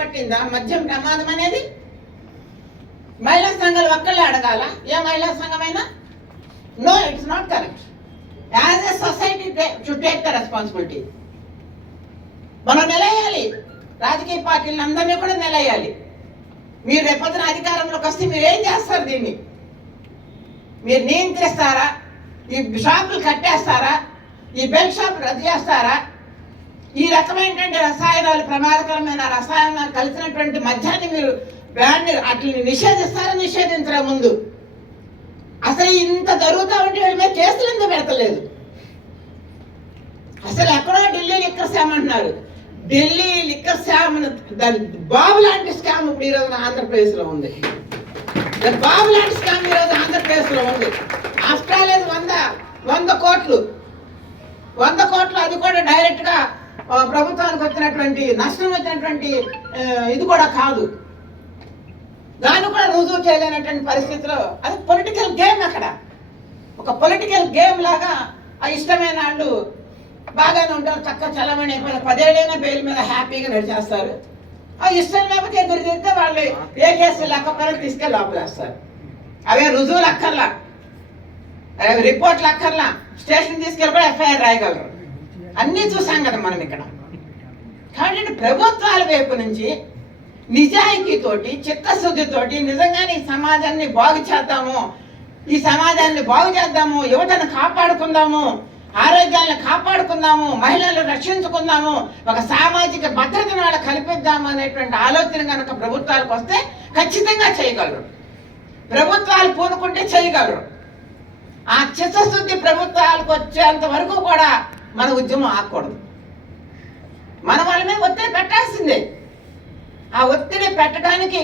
పట్టిందా? మద్యం ప్రమాదం అనేది? మహిళా సంఘాలు ఒక్కళ్ళే అడగాల? ఏ మహిళా సంఘమైనా? No it's not correct as a society to take the responsibility మనం నిలయాలి. రాజకీయ పార్టీలను అందరినీ కూడా నిలయాలి. మీరు రేపొద్దున అధికారంలోకి వస్తే మీరు ఏం చేస్తారు దీన్ని? మీరు నియంత్రిస్తారా? ఈ షాపులు కట్టేస్తారా? ఈ బెల్ట్ షాపులు రద్దు చేస్తారా? ఈ రకమైనటువంటి రసాయనాలు ప్రమాదకరమైన రసాయనాలు కలిసినటువంటి మద్యాన్ని మీరు బ్రాండ్ అట్లని నిషేధిస్తారా నిషేధించరా ముందు? అసలు ఇంత జరుగుతూ ఉంటే వీళ్ళ మీద కేసులు ఎందుకు పెడతలేదు? అసలు ఎక్కడో ఢిల్లీ లిక్కర్ స్కామ్ అంటున్నారు. ఢిల్లీ లిక్కర్ స్కామ్ దాని బాబు లాంటి స్కామ్ ఇప్పుడు ఈ రోజున ఉంది. దాని బాబు లాంటి స్కామ్ ఈ రోజు ఆంధ్రప్రదేశ్లో ఉంది. ఆస్ట్రేలియా వంద వంద కోట్లు. వంద కోట్లు అది కూడా డైరెక్ట్గా ప్రభుత్వానికి వచ్చినటువంటి నష్టం వచ్చినటువంటి ఇది కూడా కాదు. దాన్ని కూడా రుజువు చేయలేనటువంటి పరిస్థితిలో అది పొలిటికల్ గేమ్ అక్కడ. ఒక పొలిటికల్ గేమ్ లాగా ఆ ఇష్టమైన వాళ్ళు బాగానే ఉంటారు చక్కగా చలమణి అయిపోయిన పదేళ్ళైనా బెయిల్ మీద హ్యాపీగా నడిచేస్తారు. ఆ ఇష్టం లేకపోతే ఎదురు తిరిగితే వాళ్ళు ఏ కేసు లేకపోయినా తీసుకెళ్ళి లోపలేస్తారు అవే రుజువులు అక్కర్లా. రిపోర్ట్లు అక్కర్లా. స్టేషన్ తీసుకెళ్ళి ఎఫ్ఐఆర్ రాయగలరు. అన్నీ చూసాం కదా మనం ఇక్కడ. కాబట్టి ప్రభుత్వాల వైపు నుంచి నిజాయితీతోటి చిత్తశుద్ధితోటి నిజంగానే ఈ సమాజాన్ని బాగు చేద్దాము. ఈ సమాజాన్ని బాగు చేద్దాము. యువతను కాపాడుకుందాము. ఆరోగ్యాలను కాపాడుకుందాము. మహిళలు రక్షించుకుందాము. ఒక సామాజిక భద్రతను వాళ్ళ కల్పిద్దాము అనేటువంటి ఆలోచన కనుక ప్రభుత్వాలకు వస్తే ఖచ్చితంగా చేయగలరు. ప్రభుత్వాలు పూనుకుంటే చేయగలరు. ఆ చిత్తశుద్ధి ప్రభుత్వాలకు వచ్చేంత వరకు కూడా మన ఉద్యమం ఆగకూడదు. మన వాళ్ళ మీద ఒత్తిడి పెట్టాల్సిందే. ఆ ఒత్తిడి పెట్టడానికి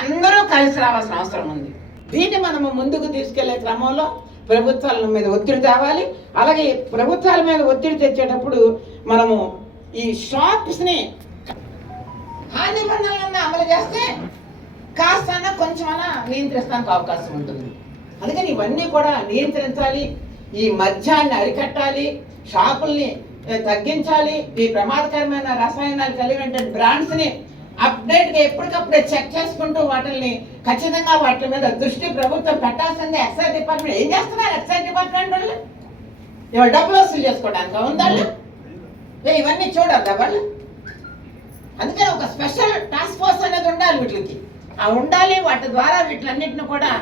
అందరూ కలిసి రావాల్సిన అవసరం ఉంది. దీన్ని మనము ముందుకు తీసుకెళ్ళే క్రమంలో ప్రభుత్వాల మీద ఒత్తిడి తేవాలి. అలాగే ప్రభుత్వాల మీద ఒత్తిడి తెచ్చేటప్పుడు మనము ఈ షాప్స్ని ఆ అమలు చేస్తే కాస్త కొంచెమన్నా నియంత్రిస్తానికి అవకాశం ఉంటుంది. అందుకని ఇవన్నీ కూడా నియంత్రించాలి ఈ మద్యాన్ని అరికట్టాలి షాపుల్ని తగ్గించాలి ఈ ప్రమాదకరమైన రసాయనాలు కలిగినటువంటి బ్రాండ్స్ని అప్డేట్గా ఎప్పటికప్పుడే చెక్ చేసుకుంటూ వాటిని ఖచ్చితంగా వాటి మీద దృష్టి ప్రభుత్వం పెట్టాల్సిందే. ఎక్సైజ్ డిపార్ట్మెంట్ ఏం చేస్తున్నారు? ఎక్సైజ్ డిపార్ట్మెంట్ వాళ్ళు? ఇవాళ డబ్బులు వసూలు చేసుకోవడానికి ఉందా ఇవన్నీ చూడాలి వాళ్ళు? అందుకని ఒక స్పెషల్ టాస్క్ ఫోర్స్ అనేది ఉండాలి వీటికి. ఆ ఉండాలి వాటి ద్వారా వీటిలన్నింటిని కూడా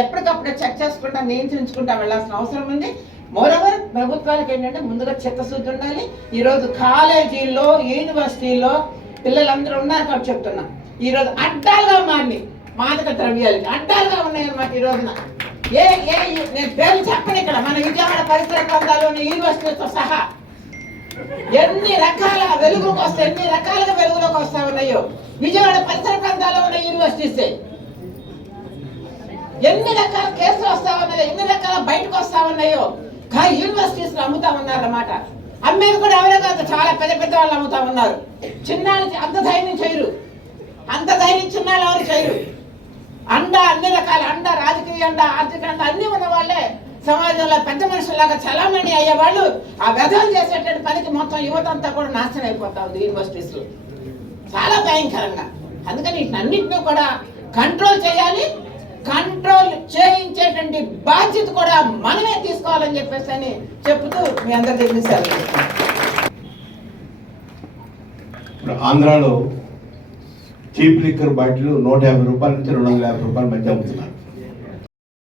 ఎప్పటికప్పుడు చెక్ చేసుకుంటా నియంత్రించుకుంటా వెళ్ళాల్సిన అవసరం ఉంది. మోరవర్ ప్రభుత్వాలకు ఏంటంటే ముందుగా చిత్తశుద్ధి ఉండాలి. ఈరోజు కాలేజీల్లో యూనివర్సిటీలో పిల్లలందరూ ఉన్నారు కాబట్టి చెప్తున్నా. ఈరోజు అడ్డాలుగా మారి మాదక ద్రవ్యాలకి. అడ్డాలుగా ఉన్నాయన్నమాట ఈ రోజున. ఏ ఏ నేను పేరు చెప్పను ఇక్కడ. మన విజయవాడ పరిసర ప్రాంతాల్లోని యూనివర్సిటీతో సహా ఎన్ని రకాల వెలుగులోకి వస్తాయి ఎన్ని రకాలుగా వెలుగులోకి వస్తా ఉన్నాయో. విజయవాడ పరిసర ప్రాంతాల్లో ఉన్న యూనివర్సిటీస్. ఎన్ని రకాల కేసులు వస్తా ఉన్నాయో ఎన్ని రకాల బయటకు వస్తా ఉన్నాయో కానీ యూనివర్సిటీస్ అమ్ముతా ఉన్నారన్నమాట అమ్మేది కూడా ఎవరే కాదు చాలా పెద్ద పెద్ద వాళ్ళు అమ్ముతా ఉన్నారు చిన్నాళ్ళు అంత ధైర్యం చేయరు. అంత ధైర్యం చిన్నాళ్ళు ఎవరు చేయరు. అండ అన్ని రకాల అండ రాజకీయ అండ ఆర్థిక అండ అన్ని ఉన్న వాళ్ళే. సమాజంలో పెద్ద మనుషులాగా చలామణి అయ్యే వాళ్ళు ఆ వ్యధం చేసేటువంటి పనికి మొత్తం యువత అంతా కూడా నాశనం అయిపోతా ఉంది యూనివర్సిటీస్లో చాలా భయంకరంగా. అందుకని వీటన్నిటిని కూడా కంట్రోల్ చేయాలి కంట్రోల్ చేయించేటువంటి బాధ్యత కూడా మనమే తీసుకోవాలని చెప్పేసి అని చెప్తూ మీ అందరి దగ్గర ఇప్పుడు ఆంధ్రాలో చీప్ లిక్కర్ బాటిల్ నూట యాభై రూపాయల నుంచి రెండు వందల యాభై రూపాయల మధ్య అమ్ముతున్నారు.